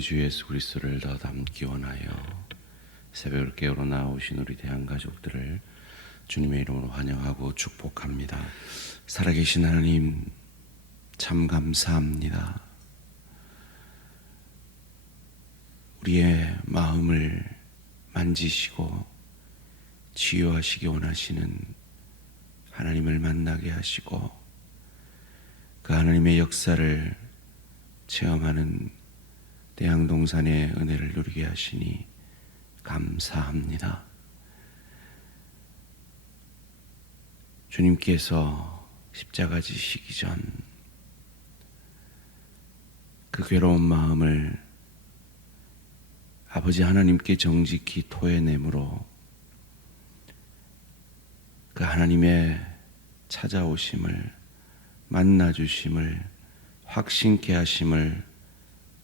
우리 주 예수 그리스도를 더 닮기 원하여 새벽을 깨우러 나오신 우리 대한가족들을 주님의 이름으로 환영하고 축복합니다. 살아계신 하나님 참 감사합니다. 우리의 마음을 만지시고 치유하시기 원하시는 하나님을 만나게 하시고 그 하나님의 역사를 체험하는 대양동산의 은혜를 누리게 하시니 감사합니다. 주님께서 십자가 지시기 전 그 괴로운 마음을 아버지 하나님께 정직히 토해내므로 그 하나님의 찾아오심을 만나주심을 확신케 하심을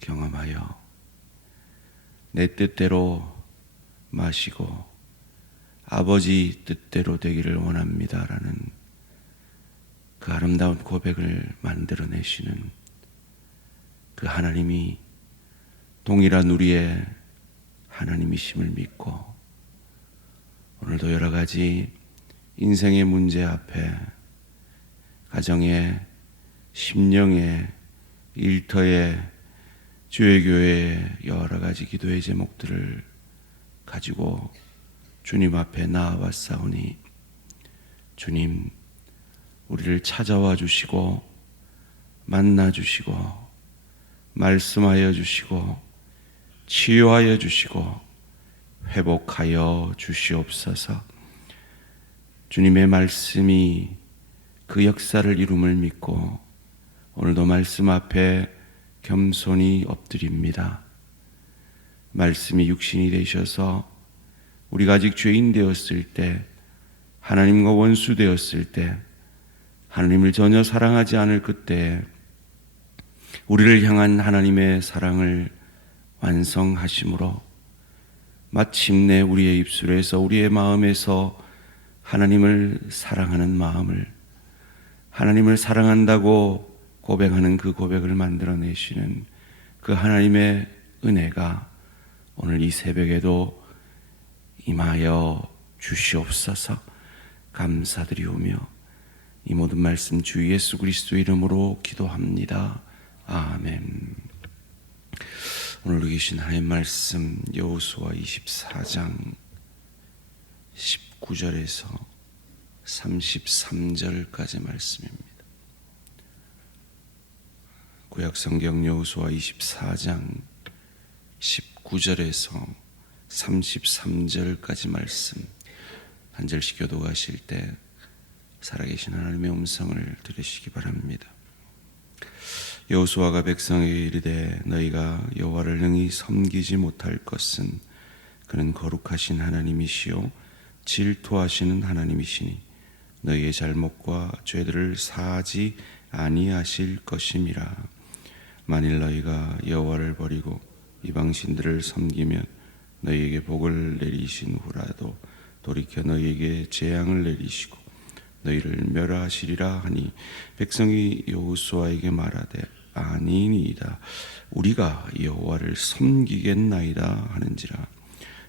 경험하여 내 뜻대로 마시고 아버지 뜻대로 되기를 원합니다라는 그 아름다운 고백을 만들어내시는 그 하나님이 동일한 우리의 하나님이심을 믿고 오늘도 여러 가지 인생의 문제 앞에 가정의 심령의 일터의 주의 교회의 여러 가지 기도의 제목들을 가지고 주님 앞에 나아왔사오니 주님 우리를 찾아와 주시고 만나 주시고 말씀하여 주시고 치유하여 주시고 회복하여 주시옵소서. 주님의 말씀이 그 역사를 이룸을 믿고 오늘도 말씀 앞에 겸손히 엎드립니다. 말씀이 육신이 되셔서 우리가 아직 죄인 되었을 때, 하나님과 원수 되었을 때, 하나님을 전혀 사랑하지 않을 그때 우리를 향한 하나님의 사랑을 완성하심으로 마침내 우리의 입술에서 우리의 마음에서 하나님을 사랑하는 마음을, 하나님을 사랑한다고 고백하는 그 고백을 만들어내시는 그 하나님의 은혜가 오늘 이 새벽에도 임하여 주시옵소서. 감사드리오며 이 모든 말씀 주 예수 그리스도 이름으로 기도합니다. 아멘. 오늘 우리 계신 하나님 말씀 여호수아 24장 19절에서 33절까지 말씀입니다. 구약성경 여호수아 24장 19절에서 33절까지 말씀 한 절씩 교독하실 때 살아계신 하나님의 음성을 들으시기 바랍니다. 여호수아가 백성에게 이르되 너희가 여호와를 능히 섬기지 못할 것은 그는 거룩하신 하나님이시요 질투하시는 하나님이시니 너희의 잘못과 죄들을 사하지 아니하실 것임이라. 만일 너희가 여호와를 버리고 이방신들을 섬기면 너희에게 복을 내리신 후라도 돌이켜 너희에게 재앙을 내리시고 너희를 멸하시리라 하니 백성이 여호수아에게 말하되 아니니이다. 우리가 여호와를 섬기겠나이다 하는지라.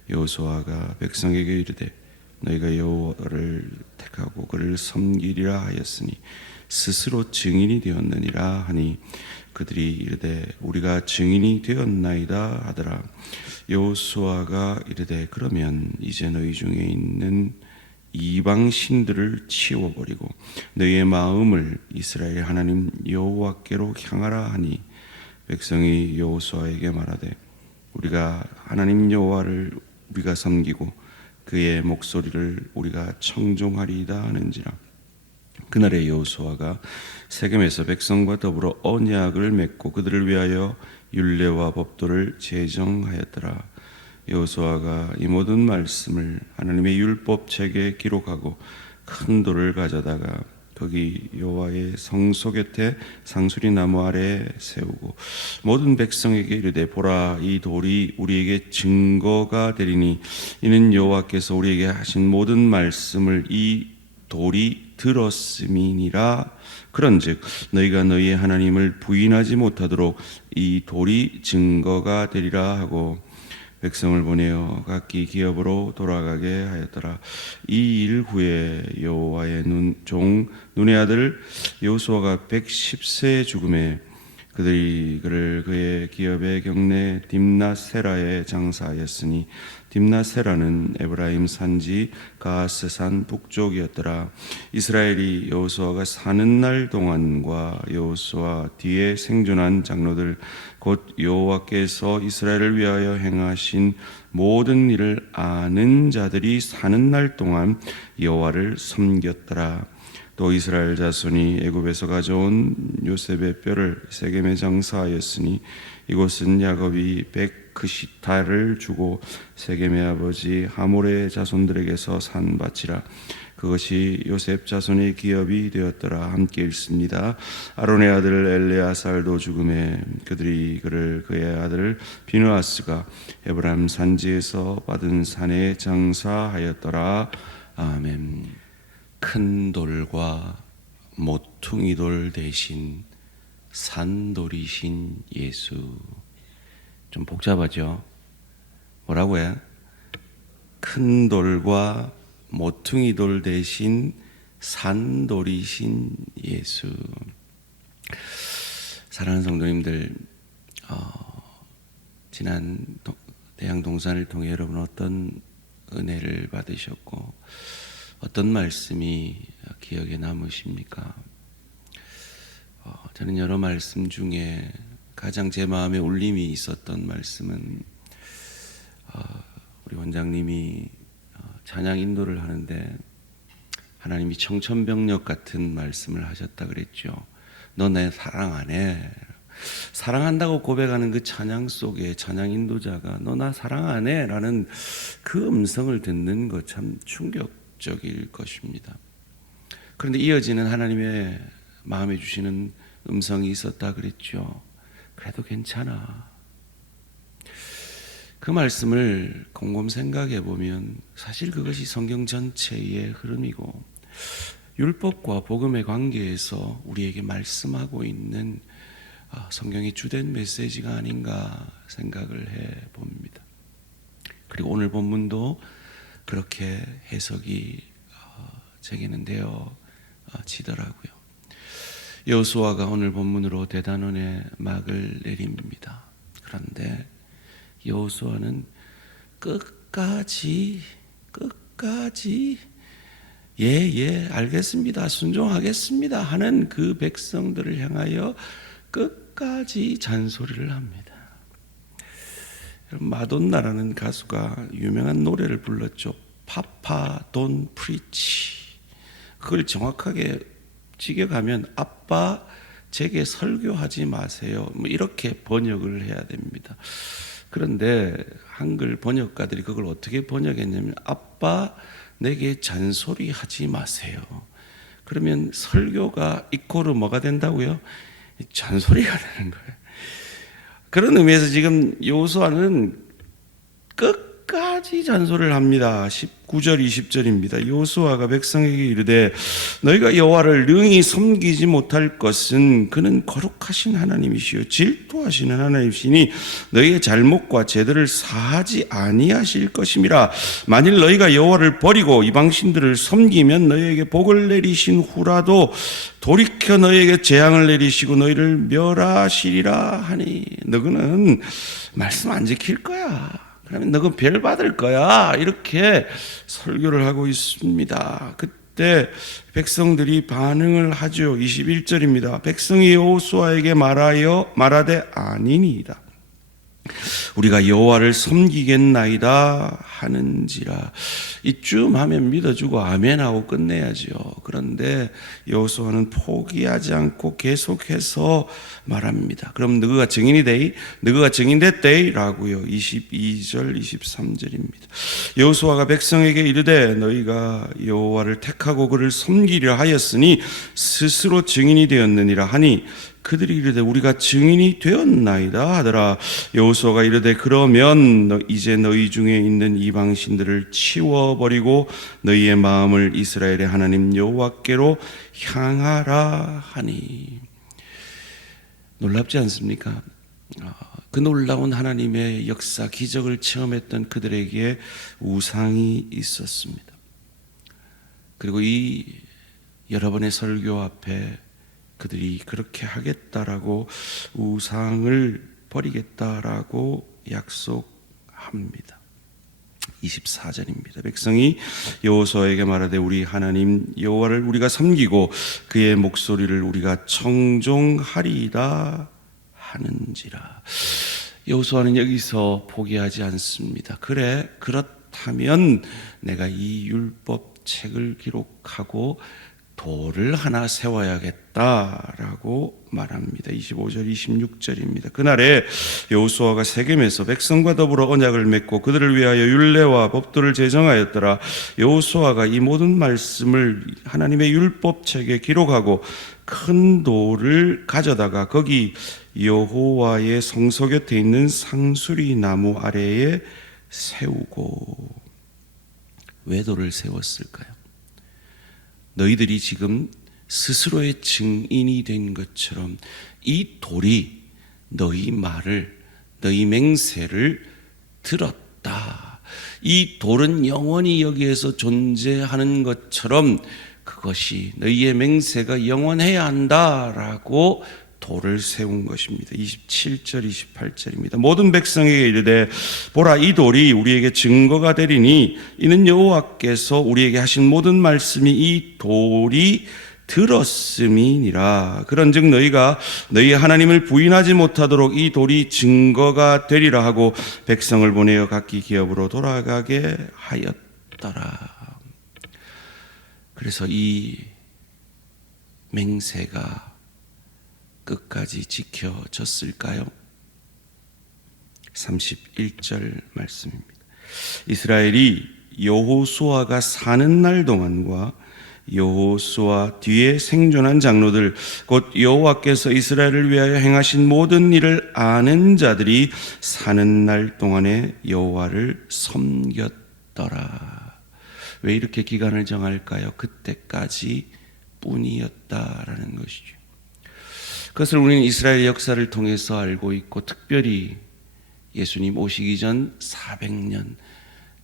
여호수아가 백성에게 이르되 너희가 여호와를 택하고 그를 섬기리라 하였으니 스스로 증인이 되었느니라 하니 그들이 이르되 우리가 증인이 되었나이다 하더라. 여호수아가 이르되 그러면 이제 너희 중에 있는 이방 신들을 치워버리고 너희의 마음을 이스라엘 하나님 여호와께로 향하라 하니 백성이 여호수아에게 말하되 우리가 하나님 여호와를 우리가 섬기고 그의 목소리를 우리가 청종하리이다 하는지라. 그날에 여호수아가 세겜에서 백성과 더불어 언약을 맺고 그들을 위하여 율례와 법도를 제정하였더라. 여호수아가 이 모든 말씀을 하나님의 율법책에 기록하고 큰 돌을 가져다가 거기 여호와의 성소 곁에 상수리 나무 아래에 세우고 모든 백성에게 이르되 보라 이 돌이 우리에게 증거가 되리니 이는 여호와께서 우리에게 하신 모든 말씀을 이 돌이 들었음이니라. 그런즉 너희가 너희의 하나님을 부인하지 못하도록 이 돌이 증거가 되리라 하고 백성을 보내어 각기 기업으로 돌아가게 하였더라. 이 일 후에 여호와의 종 눈의 아들 여호수아가 110세에 죽음에 그들이 그를 그의 기업의 경내 딥나세라에 장사하였으니 딥나세라는 에브라임 산지 가스산 북쪽이었더라. 이스라엘이 여호수아가 사는 날 동안과 여호수아 뒤에 생존한 장로들 곧 여호와께서 이스라엘을 위하여 행하신 모든 일을 아는 자들이 사는 날 동안 여호와를 섬겼더라. 또 이스라엘 자손이 애굽에서 가져온 요셉의 뼈를 세겜에 장사하였으니 이곳은 야곱이 백크시타를 주고 세겜의 아버지 하몰의 자손들에게서 산 밭이라. 그것이 요셉 자손의 기업이 되었더라. 함께 읽습니다. 아론의 아들 엘레아살도 죽음에 그들이 그를 그의 아들 비느하스가 에브라임 산지에서 받은 산에 장사하였더라. 아멘. 큰 돌과 모퉁이 돌 대신 산돌이신 예수. 좀 복잡하죠? 뭐라고요? 큰 돌과 모퉁이 돌 대신 산돌이신 예수. 사랑하는 성도님들, 지난 대양동산을 통해 여러분 어떤 은혜를 받으셨고 어떤 말씀이 기억에 남으십니까? 저는 여러 말씀 중에 가장 제 마음에 울림이 있었던 말씀은 우리 원장님이 찬양 인도를 하는데 하나님이 청천벽력 같은 말씀을 하셨다 그랬죠. 너 내 사랑 안 해. 사랑한다고 고백하는 그 찬양 속에 찬양 인도자가 너 나 사랑 안 해 라는 그 음성을 듣는 것 참 충격적일 것입니다. 그런데 이어지는 하나님의 마음에 주시는 음성이 있었다 그랬죠. 그래도 괜찮아. 그 말씀을 곰곰 생각해 보면 사실 그것이 성경 전체의 흐름이고 율법과 복음의 관계에서 우리에게 말씀하고 있는 성경의 주된 메시지가 아닌가 생각을 해 봅니다. 그리고 오늘 본문도 그렇게 해석이 제게는 되어지더라고요. 여호수아가 오늘 본문으로 대단원의 막을 내립니다. 그런데 여호수아는 끝까지 예 알겠습니다 순종하겠습니다 하는 그 백성들을 향하여 끝까지 잔소리를 합니다. 마돈나라는 가수가 유명한 노래를 불렀죠. 파파 돈 프리치. 그걸 정확하게 직역하면 아빠 제게 설교하지 마세요. 뭐 이렇게 번역을 해야 됩니다. 그런데 한글 번역가들이 그걸 어떻게 번역했냐면 아빠 내게 잔소리하지 마세요. 그러면 설교가 이코르 뭐가 된다고요? 잔소리가 되는 거예요. 그런 의미에서 지금 여호수아는 끝까지 잔소리를 합니다. 19절 20절입니다. 여호수아가 백성에게 이르되 너희가 여호와를 능히 섬기지 못할 것은 그는 거룩하신 하나님이시요 질투하시는 하나님이시니 너희의 잘못과 죄들을 사하지 아니하실 것임이라. 만일 너희가 여호와를 버리고 이방신들을 섬기면 너희에게 복을 내리신 후라도 돌이켜 너희에게 재앙을 내리시고 너희를 멸하시리라 하니 너희는 말씀 안 지킬 거야. 그러면 너는 벌 받을 거야. 이렇게 설교를 하고 있습니다. 그때 백성들이 반응을 하죠. 21절입니다. 백성이 여호수아에게 말하되 아니니이다. 우리가 여호와를 섬기겠나이다 하는지라. 이쯤 하면 믿어주고 아멘하고 끝내야죠. 그런데 여호수아는 포기하지 않고 계속해서 말합니다. 그럼 너가 증인이 되이? 너가 증인됐대이? 라고요. 22절 23절입니다. 여호수아가 백성에게 이르되 너희가 여호와를 택하고 그를 섬기려 하였으니 스스로 증인이 되었느니라 하니 그들이 이르되 우리가 증인이 되었나이다 하더라. 여호수아가 이르되 그러면 이제 너희 중에 있는 이방신들을 치워버리고 너희의 마음을 이스라엘의 하나님 여호와께로 향하라 하니. 놀랍지 않습니까? 그 놀라운 하나님의 역사 기적을 체험했던 그들에게 우상이 있었습니다. 그리고 이 여러 번의 설교 앞에 그들이 그렇게 하겠다라고 우상을 버리겠다라고 약속합니다. 24절입니다. 백성이 여호수아에게 말하되 우리 하나님 여호와를 우리가 섬기고 그의 목소리를 우리가 청종하리이다 하는지라. 여호수아는 여기서 포기하지 않습니다. 그래, 그렇다면 내가 이 율법책을 기록하고 돌을 하나 세워야겠다라고 말합니다. 25절 26절입니다. 그날에 여호수아가 세겜에서 백성과 더불어 언약을 맺고 그들을 위하여 율례와 법도를 제정하였더라. 여호수아가 이 모든 말씀을 하나님의 율법책에 기록하고 큰 돌을 가져다가 거기 여호와의 성소 곁에 있는 상수리 나무 아래에 세우고. 왜 돌을 세웠을까요? 너희들이 지금 스스로의 증인이 된 것처럼 이 돌이 너희 말을, 너희 맹세를 들었다. 이 돌은 영원히 여기에서 존재하는 것처럼 그것이 너희의 맹세가 영원해야 한다라고 돌을 세운 것입니다. 27절 28절입니다. 모든 백성에게 이르되 보라, 이 돌이 우리에게 증거가 되리니 이는 여호와께서 우리에게 하신 모든 말씀이 이 돌이 들었음이니라. 그런즉 너희가 너희 하나님을 부인하지 못하도록 이 돌이 증거가 되리라 하고 백성을 보내어 각기 기업으로 돌아가게 하였더라. 그래서 이 맹세가 끝까지 지켜졌을까요? 31절 말씀입니다. 이스라엘이 여호수아가 사는 날 동안과 여호수아 뒤에 생존한 장로들 곧 여호와께서 이스라엘을 위하여 행하신 모든 일을 아는 자들이 사는 날 동안에 여호와를 섬겼더라. 왜 이렇게 기간을 정할까요? 그때까지 뿐이었다라는 것이죠. 그것을 우리는 이스라엘 역사를 통해서 알고 있고, 특별히 예수님 오시기 전 400년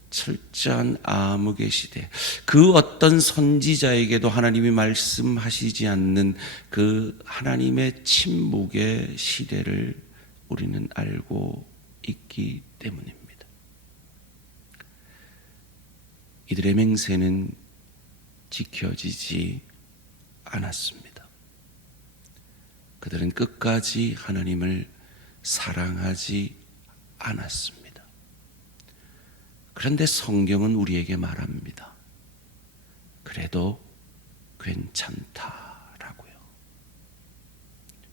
철저한 암흑의 시대, 그 어떤 선지자에게도 하나님이 말씀하시지 않는 그 하나님의 침묵의 시대를 우리는 알고 있기 때문입니다. 이들의 맹세는 지켜지지 않았습니다. 그들은 끝까지 하나님을 사랑하지 않았습니다. 그런데 성경은 우리에게 말합니다. 그래도 괜찮다라고요.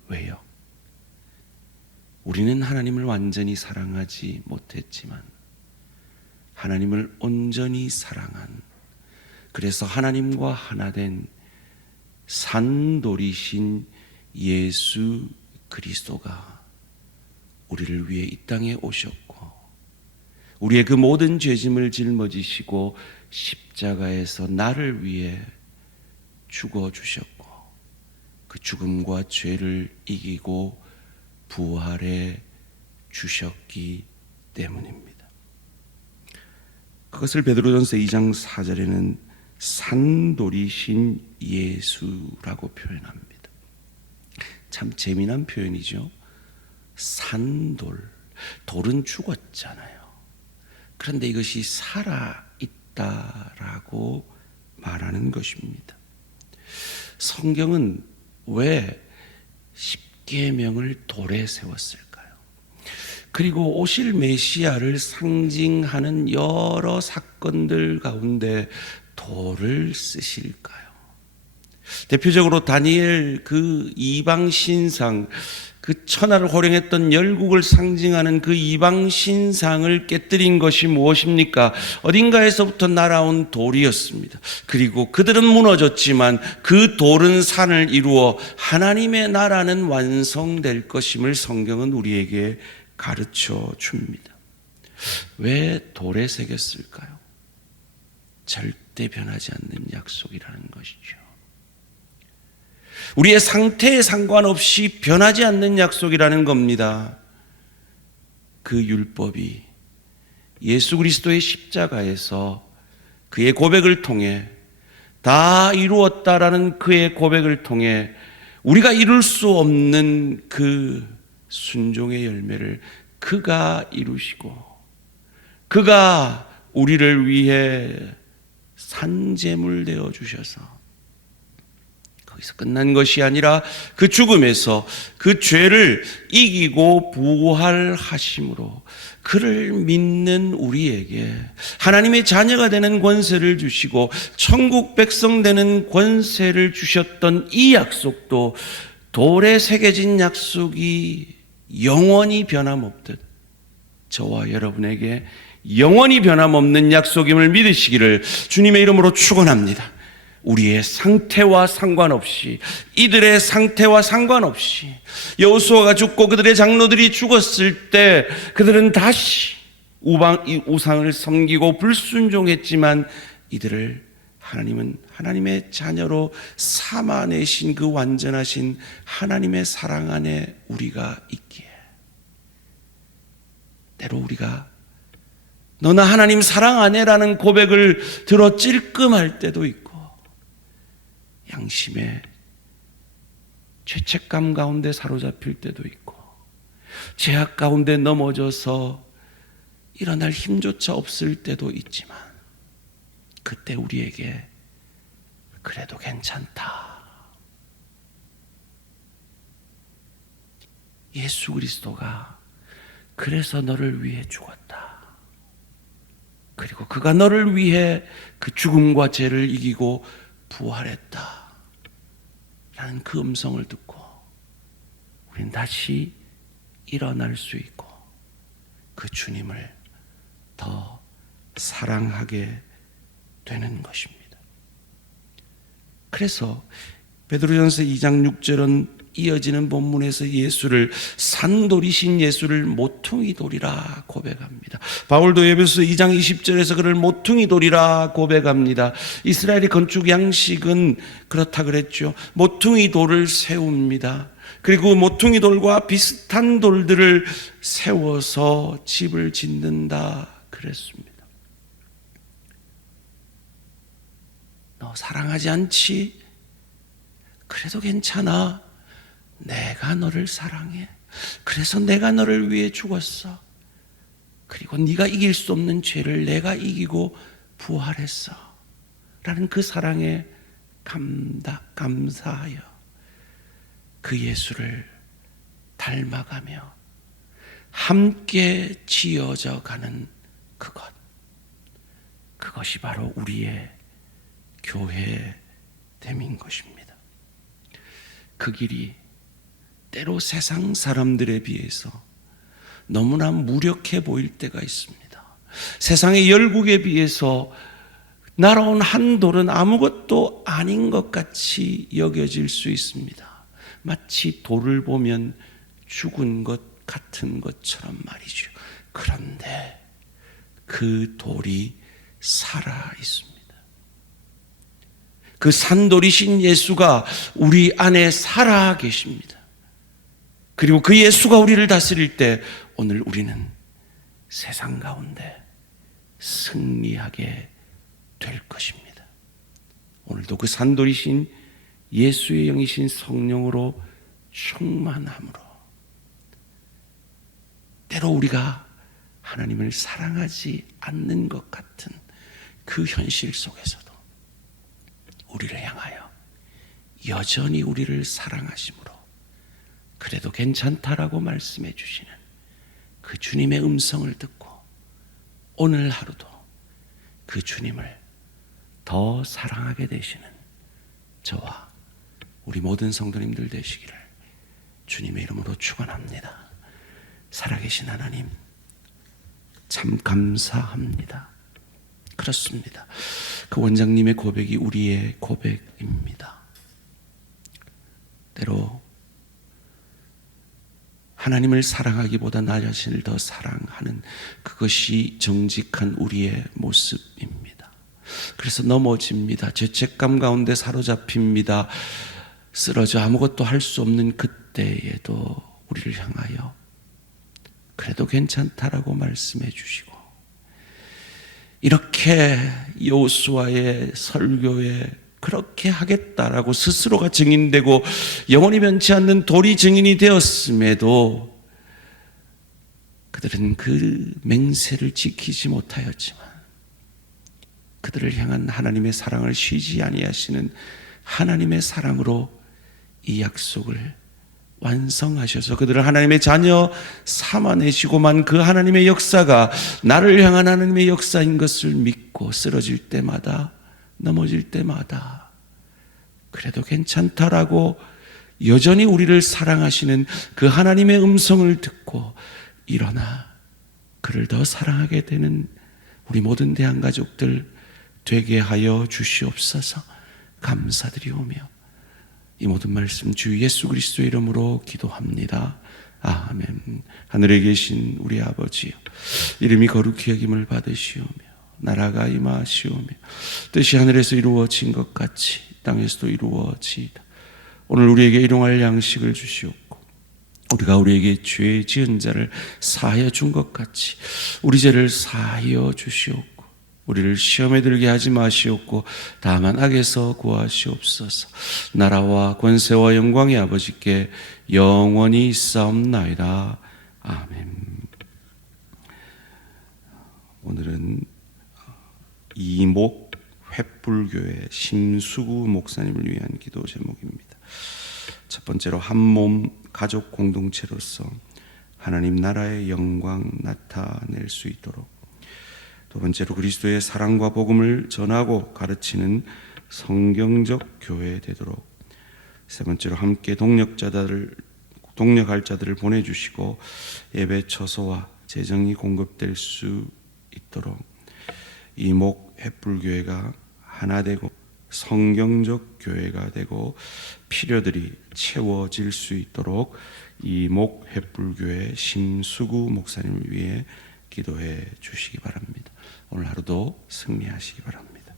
왜요? 우리는 하나님을 완전히 사랑하지 못했지만 하나님을 온전히 사랑한, 그래서 하나님과 하나 된 산돌이신 예수 그리스도가 우리를 위해 이 땅에 오셨고 우리의 그 모든 죄짐을 짊어지시고 십자가에서 나를 위해 죽어주셨고 그 죽음과 죄를 이기고 부활해 주셨기 때문입니다. 그것을 베드로전서 2장 4절에는 산돌이신 예수라고 표현합니다. 참 재미난 표현이죠. 산돌, 돌은 죽었잖아요. 그런데 이것이 살아있다라고 말하는 것입니다. 성경은 왜 십계명을 돌에 세웠을까요? 그리고 오실 메시아를 상징하는 여러 사건들 가운데 돌을 쓰실까요? 대표적으로 다니엘 그 이방 신상, 그 천하를 호령했던 열국을 상징하는 그 이방 신상을 깨뜨린 것이 무엇입니까? 어딘가에서부터 날아온 돌이었습니다. 그리고 그들은 무너졌지만 그 돌은 산을 이루어 하나님의 나라는 완성될 것임을 성경은 우리에게 가르쳐 줍니다. 왜 돌에 새겼을까요? 절대 변하지 않는 약속이라는 것이죠. 우리의 상태에 상관없이 변하지 않는 약속이라는 겁니다. 그 율법이 예수 그리스도의 십자가에서 그의 고백을 통해 다 이루었다라는 그의 고백을 통해 우리가 이룰 수 없는 그 순종의 열매를 그가 이루시고 그가 우리를 위해 산제물 되어 주셔서 거기서 끝난 것이 아니라 그 죽음에서 그 죄를 이기고 부활하심으로 그를 믿는 우리에게 하나님의 자녀가 되는 권세를 주시고 천국 백성 되는 권세를 주셨던 이 약속도 돌에 새겨진 약속이 영원히 변함없듯 저와 여러분에게 영원히 변함없는 약속임을 믿으시기를 주님의 이름으로 축원합니다. 우리의 상태와 상관없이, 이들의 상태와 상관없이 여호수아가 죽고 그들의 장로들이 죽었을 때 그들은 다시 우상을 섬기고 불순종했지만 이들을 하나님은 하나님의 자녀로 삼아내신 그 완전하신 하나님의 사랑 안에 우리가 있기에 때로 우리가 너나 하나님 사랑 안에라는 고백을 들어 찔끔할 때도 있고 양심의 죄책감 가운데 사로잡힐 때도 있고 죄악 가운데 넘어져서 일어날 힘조차 없을 때도 있지만 그때 우리에게 그래도 괜찮다. 예수 그리스도가 그래서 너를 위해 죽었다. 그리고 그가 너를 위해 그 죽음과 죄를 이기고 부활했다. 라는 그 음성을 듣고 우린 다시 일어날 수 있고 그 주님을 더 사랑하게 되는 것입니다. 그래서 베드로전서 2장 6절은 이어지는 본문에서 예수를 산돌이신 예수를 모퉁이 돌이라 고백합니다. 바울도 에베소서 2장 20절에서 그를 모퉁이 돌이라 고백합니다. 이스라엘의 건축 양식은 그렇다 그랬죠. 모퉁이 돌을 세웁니다. 그리고 모퉁이 돌과 비슷한 돌들을 세워서 집을 짓는다 그랬습니다. 너 사랑하지 않지? 그래도 괜찮아. 내가 너를 사랑해. 그래서 내가 너를 위해 죽었어. 그리고 네가 이길 수 없는 죄를 내가 이기고 부활했어. 라는 그 사랑에 감사하여 그 예수를 닮아가며 함께 지어져 가는 그것이 바로 우리의 교회됨인 것입니다. 그 길이 때로 세상 사람들에 비해서 너무나 무력해 보일 때가 있습니다. 세상의 열국에 비해서 날아온 한 돌은 아무것도 아닌 것 같이 여겨질 수 있습니다. 마치 돌을 보면 죽은 것 같은 것처럼 말이죠. 그런데 그 돌이 살아 있습니다. 그 산돌이신 예수가 우리 안에 살아 계십니다. 그리고 그 예수가 우리를 다스릴 때 오늘 우리는 세상 가운데 승리하게 될 것입니다. 오늘도 그 산돌이신 예수의 영이신 성령으로 충만함으로 때로 우리가 하나님을 사랑하지 않는 것 같은 그 현실 속에서도 우리를 향하여 여전히 우리를 사랑하심으로 그래도 괜찮다라고 말씀해 주시는 그 주님의 음성을 듣고 오늘 하루도 그 주님을 더 사랑하게 되시는 저와 우리 모든 성도님들 되시기를 주님의 이름으로 축원합니다. 살아계신 하나님, 참 감사합니다. 그렇습니다. 그 원장님의 고백이 우리의 고백입니다. 때로 하나님을 사랑하기보다 나 자신을 더 사랑하는 그것이 정직한 우리의 모습입니다. 그래서 넘어집니다. 죄책감 가운데 사로잡힙니다. 쓰러져 아무것도 할 수 없는 그때에도 우리를 향하여 그래도 괜찮다라고 말씀해 주시고, 이렇게 여호수아의 설교에 그렇게 하겠다라고 스스로가 증인되고 영원히 변치 않는 돌이 증인이 되었음에도 그들은 그 맹세를 지키지 못하였지만 그들을 향한 하나님의 사랑을 쉬지 아니하시는 하나님의 사랑으로 이 약속을 완성하셔서 그들을 하나님의 자녀 삼아내시고만 그 하나님의 역사가 나를 향한 하나님의 역사인 것을 믿고 쓰러질 때마다, 넘어질 때마다 그래도 괜찮다라고 여전히 우리를 사랑하시는 그 하나님의 음성을 듣고 일어나 그를 더 사랑하게 되는 우리 모든 대한가족들 되게 하여 주시옵소서. 감사드리오며 이 모든 말씀 주 예수 그리스도의 이름으로 기도합니다. 아멘. 하늘에 계신 우리 아버지여, 이름이 거룩히 여김을 받으시오며 나라가 임하시오며 뜻이 하늘에서 이루어진 것 같이 땅에서도 이루어지이다. 오늘 우리에게 일용할 양식을 주시옵고 우리가 우리에게 죄 지은 자를 사하여 준 것 같이 우리 죄를 사하여 주시옵고 우리를 시험에 들게 하지 마시옵고 다만 악에서 구하시옵소서. 나라와 권세와 영광의 아버지께 영원히 있사옵나이다. 아멘. 오늘은 이목 횃불교회 심수구 목사님을 위한 기도 제목입니다. 첫 번째로 한몸 가족 공동체로서 하나님 나라의 영광 나타낼 수 있도록, 두 번째로 그리스도의 사랑과 복음을 전하고 가르치는 성경적 교회 되도록, 세 번째로 함께 동력할 자들을 보내주시고 예배 처소와 재정이 공급될 수 있도록 이목 횃불교회가 하나 되고 성경적 교회가 되고 필요들이 채워질 수 있도록 이목 횃불교회 심수구 목사님을 위해 기도해 주시기 바랍니다. 오늘 하루도 승리하시기 바랍니다.